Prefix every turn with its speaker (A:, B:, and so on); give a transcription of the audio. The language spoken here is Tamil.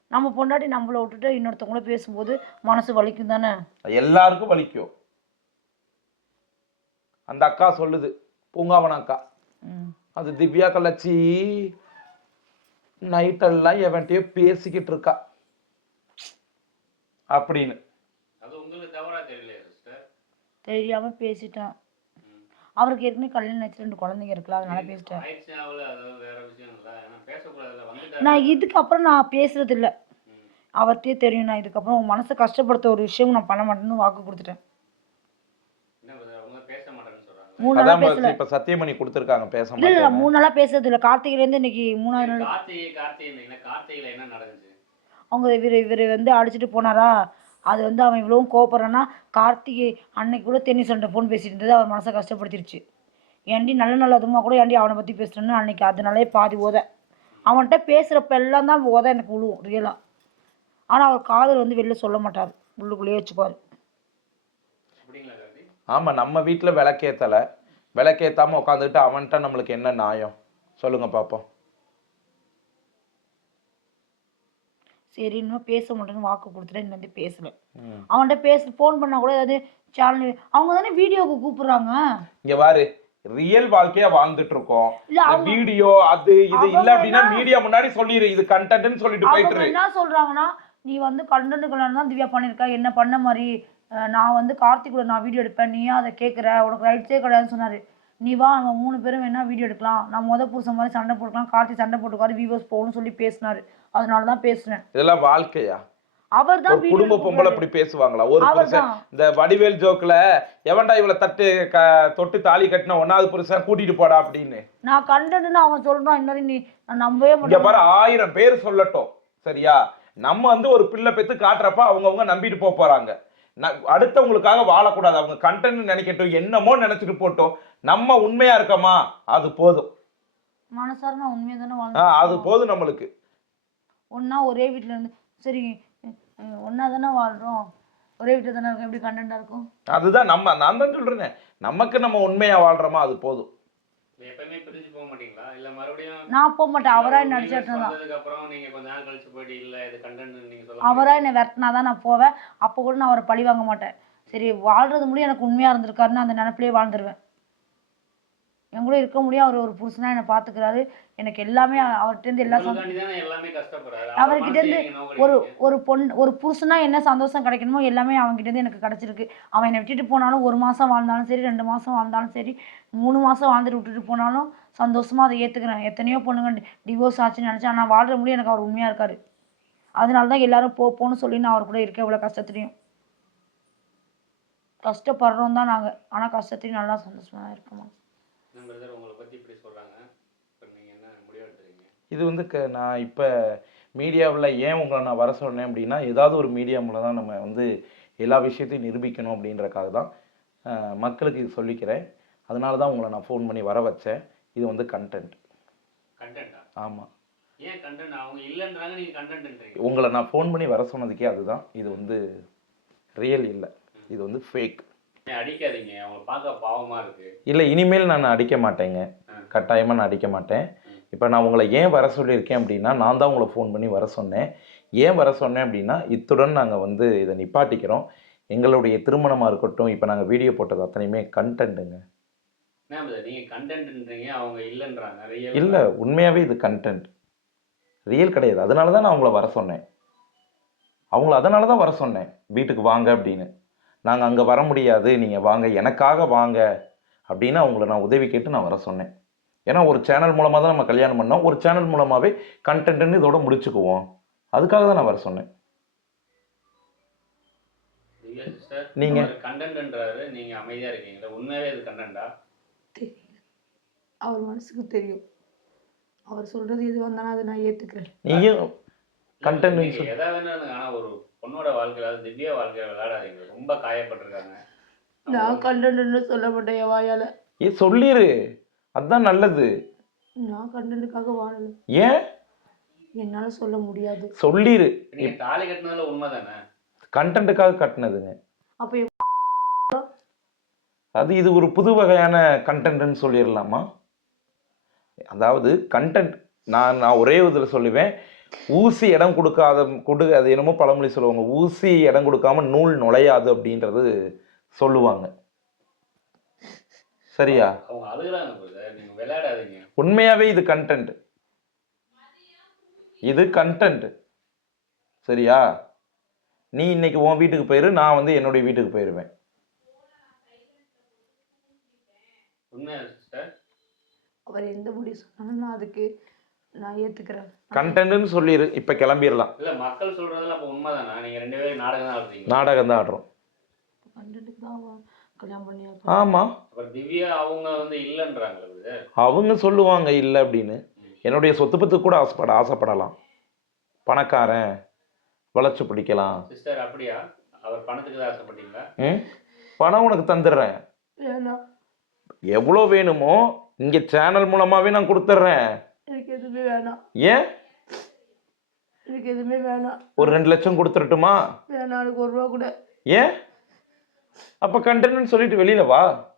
A: நம்ம பொண்டாட்டி நம்மளை விட்டுட்டு இன்னொருத்தவங்கள பேசும்போது மனசு வலிக்கும் தானே.
B: எல்லாருக்கும் வலிக்கும். அந்த அக்கா சொல்லுது, பூங்காவன அக்கா, அது திவ்யா கள்ளச்சி நைட்டெல்லாம் எவன்கிட்டயோ பேசிக்கிட்டு இருக்கா அப்படின்னு.
C: அது உங்களுக்கு தவறா தெரியலையா சிஸ்டர்?
A: தெரியாம பேசிட்டேன். அவருக்கு ஏற்கனவே கல்யாணம் ஆச்சு, 2 குழந்தைங்க இருக்குல்ல, அதனால பேசிட்டேன். நான் இதுக்கப்புறம் நான் பேசுறது இல்லை. அவர்கிட்டயே தெரியும், நான் இதுக்கப்புறம் உன் மனசை கஷ்டப்படுத்த ஒரு விஷயம் நான் பண்ண மாட்டேன்னு வாக்கு கொடுத்துட்டேன். 3 நாளா பேசல.
B: இப்ப சத்தியமணி கொடுத்திருக்காங்க பேச
A: இல்ல இல்ல, 3 நாளா பேசுறது இல்ல. கார்த்திகைல இருந்து இன்னைக்கு 3வது நாள்.
C: கார்த்திகைல என்ன நடந்துச்சு?
A: அவங்க இவரு வந்து அடிச்சுட்டு போனாரா, அது வந்து அவன் இவ்வளவும் கோபப்படுறான்னா, கார்த்திகை அன்னைக்கு கூட தென்னி சொல்லிட்ட ஃபோன் பேசிட்டு இருந்தது அவர் மனசை கஷ்டப்படுத்திருச்சு. ஏன்டி நல்ல அதுமா கூட ஏன்டி அவனை பற்றி பேசுகிறேன்னு அன்னைக்கு அதனாலே பாதி உத. அவன்கிட்ட பேசுகிறப்ப எல்லாம் தான் உத எனக்கு விழுவும் ரியலாக. ஆனால் அவர் காதல் வந்து வெளில சொல்ல மாட்டார், உள்ளுக்குள்ளேயே வச்சுக்குவார்.
B: ஆமாம், நம்ம வீட்டில் விளக்கேற்றாமல் உட்காந்துக்கிட்டு அவன்கிட்ட நம்மளுக்கு என்ன நியாயம் சொல்லுங்க பார்ப்போம்.
A: சரி, இன்னும் பேச மாட்டேன்னு வாக்கு கொடுத்துட்டு இன்னும் வந்து பேசல. அவன்கிட்ட ஃபோன் பண்ணால் கூட ஏதாவது சேனல் அவங்க தானே வீடியோவுக்கு கூப்பிடுறாங்க.
B: இங்கே பாரு, ரியல் வாழ்க்கையா வாழ்ந்துட்டு இருக்கோம். வீடியோ அது இது இல்ல அப்படின்னா மீடியா முன்னாடி சொல்லிடு இது கண்டென்ட்னு சொல்லிட்டு போயிட்டு.
A: என்ன சொல்றாங்கன்னா, நீ வந்து கண்டென்ட்களான தான் திவ்யா பண்ணிருக்கா, என்ன பண்ண மாதிரி நான் வந்து கார்த்திகோட நான் வீடியோ எடுப்பேன், நீயா அதை கேட்குற, உனக்கு ரைட்ஸே கிடையாதுன்னு சொன்னாரு. நீ வா, நம்ம 3 பேரும் வேணா வீடியோ எடுக்கலாம், நான் புருஷன் மாதிரி சண்டை போட்டுக்கலாம், கார்த்திக் சண்டை போட்டுக்காரு, வியூவர்ஸ் போகணும்னு சொல்லி பேசினாரு. அதனால தான் பேசுனேன்.
B: இதெல்லாம் வாழ்க்கையா?
A: அவர் தான்
B: குடும்ப பொம்பளை அப்படி பேசுவாங்களா? ஒரு புருஷன் இந்த வடிவேல் ஜோக்ல எவன்டா இவள தொட்டு தாலி கட்டின 1வது புருஷன் கூட்டிட்டு போடா அப்படின்னு
A: நான் கண்டதுன்னு அவன் சொல்றான். இன்னொரு நீ நம்பவே
B: முடியல. பாரு, 1000 பேர் சொல்லட்டும், சரியா? நம்ம வந்து ஒரு பிள்ளை பெத்து காட்டுறப்ப அவங்கவுங்க நம்பிட்டு போறாங்க. அடுத்தவங்களுக்காக வாழக்கூடாது. அவங்க கண்டென்ட் நினைக்கட்டும், என்னமோ நினைச்சிட்டு போட்டோம். நம்ம உண்மையா இருக்கமா, அது போதும்.
A: மனசார நான் உண்மையா தானே வாழ்றேன்,
B: அது போதும் நம்மளுக்கு.
A: ஒன்னா ஒரே வீட்டுல இருந்து சரி ஒன்னா தானே வாழ்றோம், ஒரே வீட்டுல தானே இருக்கும், எப்படி கண்டென்ட்டா இருக்கும்?
B: அதுதான் நான் தான் சொல்றேன், நமக்கு நம்ம உண்மையா வாழ்றோமா அது போதும்.
C: எப்பவுமே பிரிஞ்சு போக மாட்டீங்களா? இல்ல மறுபடியும்?
A: நான் போக மாட்டேன், அவரா என்ன அடிச்சிட்டு தான்.
C: அதுக்கு அப்புறம் நீங்க கொஞ்ச நாள் கழிச்சு போய்ட்டு இல்ல இது கண்டென்ட் நீங்க சொல்லுங்க.
A: அவரா என்ன விரட்டினாதான் நான் போவேன். அப்போ கூட நான் அவரை பழி வாங்க மாட்டேன். சரி, வாழ்றது முடியும் எனக்கு உண்மையா இருந்திருக்காருன்னு அந்த நினைப்பிலே வாழ்ந்துருவேன். என் கூட இருக்க முடியும், அவர் ஒரு புருஷனா என்னை பாத்துக்கிறாரு, எனக்கு எல்லாமே அவர்கிட்ட எல்லாம் அவர்கிட்ட இருந்து ஒரு புருஷனா என்ன சந்தோஷம் கிடைக்கணுமோ எல்லாமே அவன்கிட்ட இருந்து எனக்கு கிடைச்சிருக்கு. அவன் என்னை விட்டுட்டு போனாலும் 1 மாசம் வாழ்ந்தாலும் சரி, 2 மாசம் வாழ்ந்தாலும் சரி, 3 மாசம் வாழ்ந்துட்டு விட்டுட்டு போனாலும் சந்தோஷமா அதை ஏத்துக்கிறேன். எத்தனையோ பொண்ணுங்க டிவோர்ஸ் ஆச்சுன்னு நினைச்சேன், ஆனால் வாழ்ற முடியும் எனக்கு அவர் உண்மையா இருக்காரு. அதனாலதான் எல்லாரும் போன்னு சொல்லி நான் அவர் கூட இருக்க இவ்வளவு கஷ்டத்துலையும். கஷ்டப்படுறோம் தான் நாங்க, ஆனா கஷ்டத்தையும் நல்லா சந்தோஷமா தான் இருக்கோம்.
B: இது வந்து நான் இப்போ மீடியாவில் ஏன் உங்களை நான் வர சொன்னேன் அப்படின்னா, ஏதாவது ஒரு மீடியா மூலம் தான் நம்ம வந்து எல்லா விஷயத்தையும் நிரூபிக்கணும் அப்படின்றக்காக தான் மக்களுக்கு இது சொல்லிக்கிறேன். அதனால தான் உங்களை நான் ஃபோன் பண்ணி வர வச்சேன். இது வந்து கண்டென்ட். ஆமாம், உங்களை நான் ஃபோன் பண்ணி வர சொன்னதுக்கே அதுதான். இது வந்து ரியல் இல்லை, இது வந்து ஃபேக்.
C: அடிக்காதீங்க, அவங்க பார்க்க பாவமா இருக்கு.
B: இல்லை, இனிமேல் நான் அடிக்க மாட்டேங்க, கட்டாயமாக நான் அடிக்க மாட்டேன். இப்போ நான் உங்களை ஏன் வர சொல்லியிருக்கேன் அப்படின்னா, நான் தான் உங்களை ஃபோன் பண்ணி வர சொன்னேன். ஏன் வர சொன்னேன் அப்படின்னா, இத்துடன் நாங்கள் வந்து இதை நிப்பாட்டிக்கிறோம். எங்களுடைய திருமணமாக இருக்கட்டும், இப்போ நாங்கள் வீடியோ போட்டது அத்தனையுமே கண்டென்ட்டுங்க. இல்லை, உண்மையாகவே இது கண்டென்ட், ரியல் கிடையாது. அதனால தான் நான் உங்களை வர சொன்னேன். அதனால தான் வர சொன்னேன், வீட்டுக்கு வாங்க அப்படின்னு. நாங்கள் அங்கே வர முடியாது, நீங்கள் வாங்க, எனக்காக வாங்க அப்படின்னு அவங்கள நான் உதவி கேட்டு நான் வர சொன்னேன். ஏன்னா ஒரு சேனல் மூலமாக தான் நம்ம கல்யாணம் பண்ணோம், ஒரு சேனல் மூலமாகவே கண்டென்ட்னு இதோட முடிச்சுக்குவோம். அதுக்காக தான் நான் வர சொன்னேன்.
C: நீங்க கண்டென்ட்ன்றாரு, நீங்க அமைதியா இருக்கீங்க, உண்மையாவே இது கண்டென்ட்டா?
A: அவர் மனசுக்கு தெரியும், அவர் சொல்றது எது வந்தாலும் அதை நான் ஏத்துக்கிறேன்.
B: நீங்க கண்டென்ட்
C: ஏதாவது ஆனா ஒரு பொண்ணோட வாழ்க்கையில, திவ்யா வாழ்க்கையில விளையாடாதீங்க, ரொம்ப காயப்பட்டிருக்காங்க.
A: நான் கண்டென்ட்னு சொல்ல மாட்டேன் என் வாயால.
B: சொல்லிரு, அதுதான் நல்லது.
A: நான் கண்டென்ட்டுக்காக வாழல.
B: ஏன்?
A: என்னால சொல்ல முடியாது.
B: சொல்லிரு.
C: நீங்க தாலி கட்டினதுல உண்மைதானே?
B: கண்டென்ட்டுக்காக கட்டினதுங்க.
A: அப்ப
B: அது இது ஒரு புது வகையான கண்டென்ட்னு சொல்லிடலாமா? அதாவது கண்டென்ட் நான் ஒரே இதில் சொல்லுவேன், ஊசி இடம் அது என்னமோ பழமொழி சொல்லுவாங்க, ஊசி இடம் கொடுக்காம நூல் நுழையாது அப்படின்றது சொல்லுவாங்க. சரியா?
C: அவங்க அழுகுறாங்க பிரதர், நீங்க விளையாடாதீங்க.
B: உண்மையாவே இது கண்டென்ட், இது கண்டென்ட். சரியா? நீ இன்னைக்கு உன் வீட்டுக்கு போயிரு, நான் வந்து என்னுடைய வீட்டுக்கு போயிருவேன்.
C: உண்மையா சிஸ்டர்?
A: அவர் எந்த முடிவு சொன்னாலும் நான் அதுக்கு ஏத்துக்கிறேன்.
B: கண்டென்ட்னு சொல்லிடு, இப்ப கிளம்பிடலாம்.
C: இல்ல மக்கள் சொல்றதெல்லாம் அப்ப உண்மைதானா? நீங்க 2 பேரும் நாடகம் தான் ஆடுறீங்க.
B: நாடகம் தான் ஆடுறோம்.
A: கண்டென்ட்டுக்கு தான் கல்யாணம் பண்ணி
B: ஆமா,
C: அப்புறம் திவ்யா அவங்க வந்து இல்லைன்றாங்களே பிரதர்.
B: அவங்க சொல்லுவாங்க இல்லை அப்படின்னு. என்னுடைய சொத்து பத்து கூட ஆசைப்படலாம். பணக்காரன் வளைச்சு பிடிக்கலாம்.
C: சிஸ்டர் அப்படியா? அவர் பணத்துக்கு தான் ஆசைப்பட்டீங்களா?
B: பணம் உனக்கு தந்துடுறேன்,
A: வேணாம்,
B: எவ்வளோ வேணுமோ இங்க சேனல் மூலமாவே நான் கொடுத்துட்றேன்.
A: எனக்கு எதுவுமே வேணாம்.
B: ஏன்?
A: எனக்கு எதுவுமே வேணாம்.
B: ஒரு 2 லட்சம் கொடுத்துடட்டுமா?
A: வேணாம், எனக்கு 1 ரூபா கூட.
B: ஏன்? அப்ப கண்டென்ட்னு சொல்லிட்டு வெளியில வா.